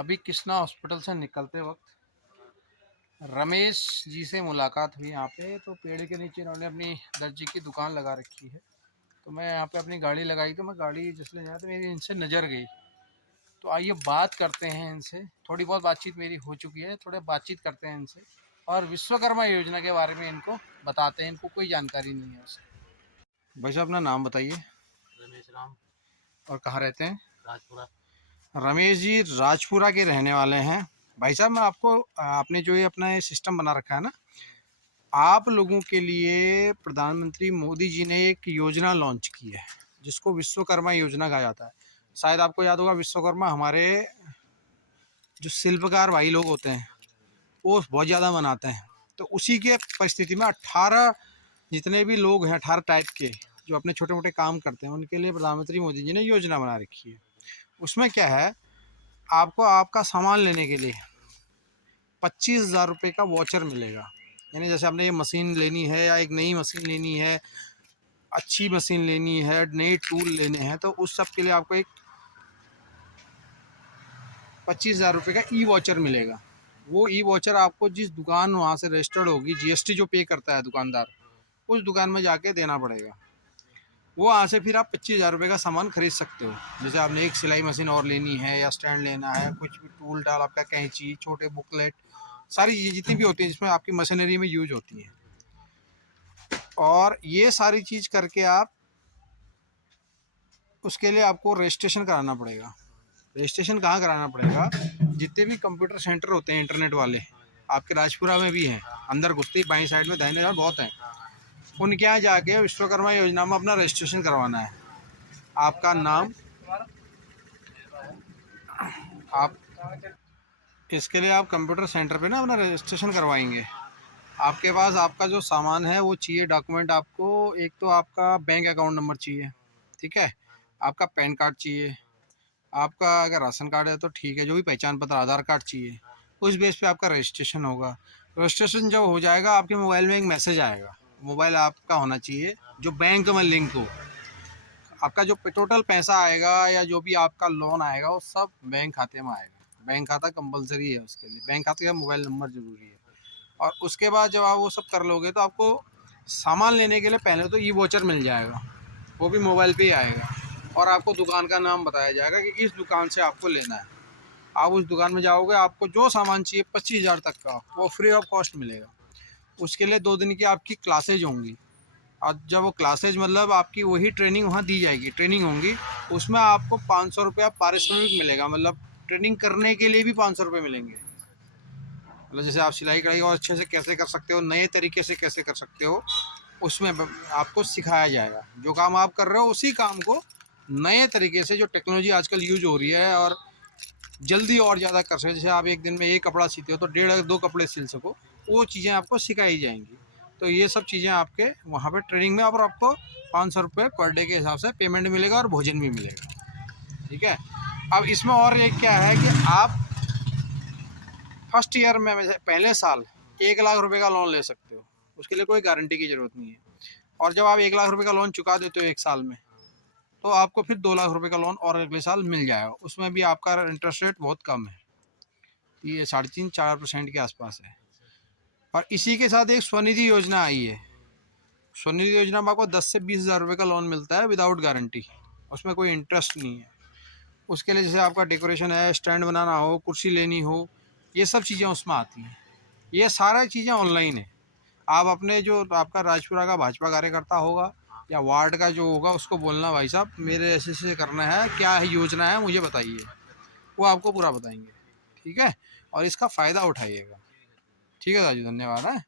अभी कृष्णा हॉस्पिटल से निकलते वक्त रमेश जी से मुलाकात हुई यहाँ पे। तो पेड़ के नीचे इन्होंने अपनी दर्जी की दुकान लगा रखी है। तो मैं यहाँ पे अपनी गाड़ी लगाई, तो मैं गाड़ी जिसले जाया तो मेरी इनसे नज़र गई। तो आइए बात करते हैं इनसे। थोड़ी बहुत बातचीत मेरी हो चुकी है, थोड़े बातचीत करते हैं इनसे और विश्वकर्मा योजना के बारे में इनको बताते हैं। इनको कोई जानकारी नहीं है उससे। भाई साहब अपना नाम बताइए। रमेश राम, और कहाँ रहते हैं? राजपुरा। रमेश जी राजपुरा के रहने वाले हैं। भाई साहब मैं आपको आपने जो ये अपना ये सिस्टम बना रखा है ना, आप लोगों के लिए प्रधानमंत्री मोदी जी ने एक योजना लॉन्च की है जिसको विश्वकर्मा योजना कहा जाता है। शायद आपको याद होगा, विश्वकर्मा हमारे जो शिल्पकार भाई लोग होते हैं वो बहुत ज़्यादा मनाते हैं। तो उसी के परिस्थिति में 18 जितने भी लोग हैं, 18 टाइप के जो अपने छोटे मोटे काम करते हैं, उनके लिए प्रधानमंत्री मोदी जी ने योजना बना रखी है। उसमें क्या है, आपको आपका सामान लेने के लिए 25,000 रुपये का वॉचर मिलेगा। यानी जैसे आपने ये मशीन लेनी है या एक नई मशीन लेनी है, अच्छी मशीन लेनी है, नए टूल लेने हैं, तो उस सब के लिए आपको एक 25,000 रुपये का ई वॉचर मिलेगा। वो ई वॉचर आपको जिस दुकान वहाँ से रजिस्टर्ड होगी, जीएसटी जो पे करता है दुकानदार, उस दुकान में जाके देना पड़ेगा। वो वहाँ से फिर आप 25,000 रुपये का सामान खरीद सकते हो। जैसे आपने एक सिलाई मशीन और लेनी है या स्टैंड लेना है, कुछ भी टूल टाल, आपका कैंची, छोटे बुकलेट, सारी चीज़ें जितनी भी होती हैं जिसमें आपकी मशीनरी में यूज होती हैं, और ये सारी चीज़ करके आप उसके लिए आपको रजिस्ट्रेशन कराना पड़ेगा। रजिस्ट्रेशन कहाँ कराना पड़ेगा? जितने भी कंप्यूटर सेंटर होते हैं इंटरनेट वाले, आपके राजपुरा में भी हैं, अंदर घुसते ही बाईं साइड में दाहिने साइड बहुत हैं, उनके यहाँ जाके विश्वकर्मा योजना में अपना रजिस्ट्रेशन करवाना है। आपका नाम, आप इसके लिए आप कंप्यूटर सेंटर पे ना अपना रजिस्ट्रेशन करवाएंगे। आपके पास आपका जो सामान है वो चाहिए डॉक्यूमेंट आपको। एक तो आपका बैंक अकाउंट नंबर चाहिए, ठीक है, आपका पैन कार्ड चाहिए, आपका अगर राशन कार्ड है तो ठीक है, जो भी पहचान पत्र, आधार कार्ड चाहिए। उस बेस पे आपका रजिस्ट्रेशन होगा। रजिस्ट्रेशन जब हो जाएगा आपके मोबाइल में एक मैसेज आएगा। मोबाइल आपका होना चाहिए जो बैंक में लिंक हो। आपका जो टोटल पैसा आएगा या जो भी आपका लोन आएगा वो सब बैंक खाते में आएगा। बैंक खाता कंपलसरी है, उसके लिए बैंक खाते का मोबाइल नंबर ज़रूरी है। और उसके बाद जब आप वो सब कर लोगे तो आपको सामान लेने के लिए पहले तो ई वॉचर मिल जाएगा, वो भी मोबाइल पे ही आएगा, और आपको दुकान का नाम बताया जाएगा कि इस दुकान से आपको लेना है। आप उस दुकान में जाओगे, आपको जो सामान चाहिए 25,000 तक का वो फ्री ऑफ कॉस्ट मिलेगा। उसके लिए 2 दिन की आपकी क्लासेज होंगी, और जब वो क्लासेज मतलब आपकी वही ट्रेनिंग वहाँ दी जाएगी, ट्रेनिंग होंगी, उसमें आपको 500 रुपया पारिश्रमिक मिलेगा। मतलब ट्रेनिंग करने के लिए भी 500 रुपये मिलेंगे। मतलब जैसे आप सिलाई कढ़ाई और अच्छे से कैसे कर सकते हो, नए तरीके से कैसे कर सकते हो, उसमें आपको सिखाया जाएगा। जो काम आप कर रहे हो उसी काम को नए तरीके से, जो टेक्नोलॉजी आजकल यूज हो रही है, और जल्दी और ज़्यादा कर सके। जैसे आप एक दिन में एक कपड़ा सीते हो तो 1.5-2 कपड़े सिल सको, वो चीज़ें आपको सिखाई जाएंगी। तो ये सब चीज़ें आपके वहाँ पे ट्रेनिंग में, और आपको 500 रुपये पर डे के हिसाब से पेमेंट मिलेगा और भोजन भी मिलेगा, ठीक है। अब इसमें और एक क्या है कि आप फर्स्ट ईयर में पहले साल 1 लाख रुपए का लोन ले सकते हो। उसके लिए कोई गारंटी की ज़रूरत नहीं है। और जब आप 1 लाख रुपए का लोन चुका देते हो एक साल में, तो आपको फिर 2 लाख रुपए का लोन और अगले साल मिल जाएगा। उसमें भी आपका इंटरेस्ट रेट बहुत कम है, ये 3.5-4% के आसपास है। और इसी के साथ एक स्वनिधि योजना आई है। स्वनिधि योजना में आपको 10 से 20 हज़ार रुपये का लोन मिलता है विदाउट गारंटी, उसमें कोई इंटरेस्ट नहीं है। उसके लिए जैसे आपका डेकोरेशन है, स्टैंड बनाना हो, कुर्सी लेनी हो, ये सब चीज़ें उसमें आती हैं। ये सारी चीज़ें ऑनलाइन है। आप अपने जो आपका राजपुरा का भाजपा कार्यकर्ता होगा या वार्ड का जो होगा उसको बोलना, भाई साहब मेरे ऐसे करना है, क्या है योजना है मुझे बताइए, वो आपको पूरा बताएंगे, ठीक है। और इसका फ़ायदा उठाइएगा। ठीक है राजू, धन्यवाद है।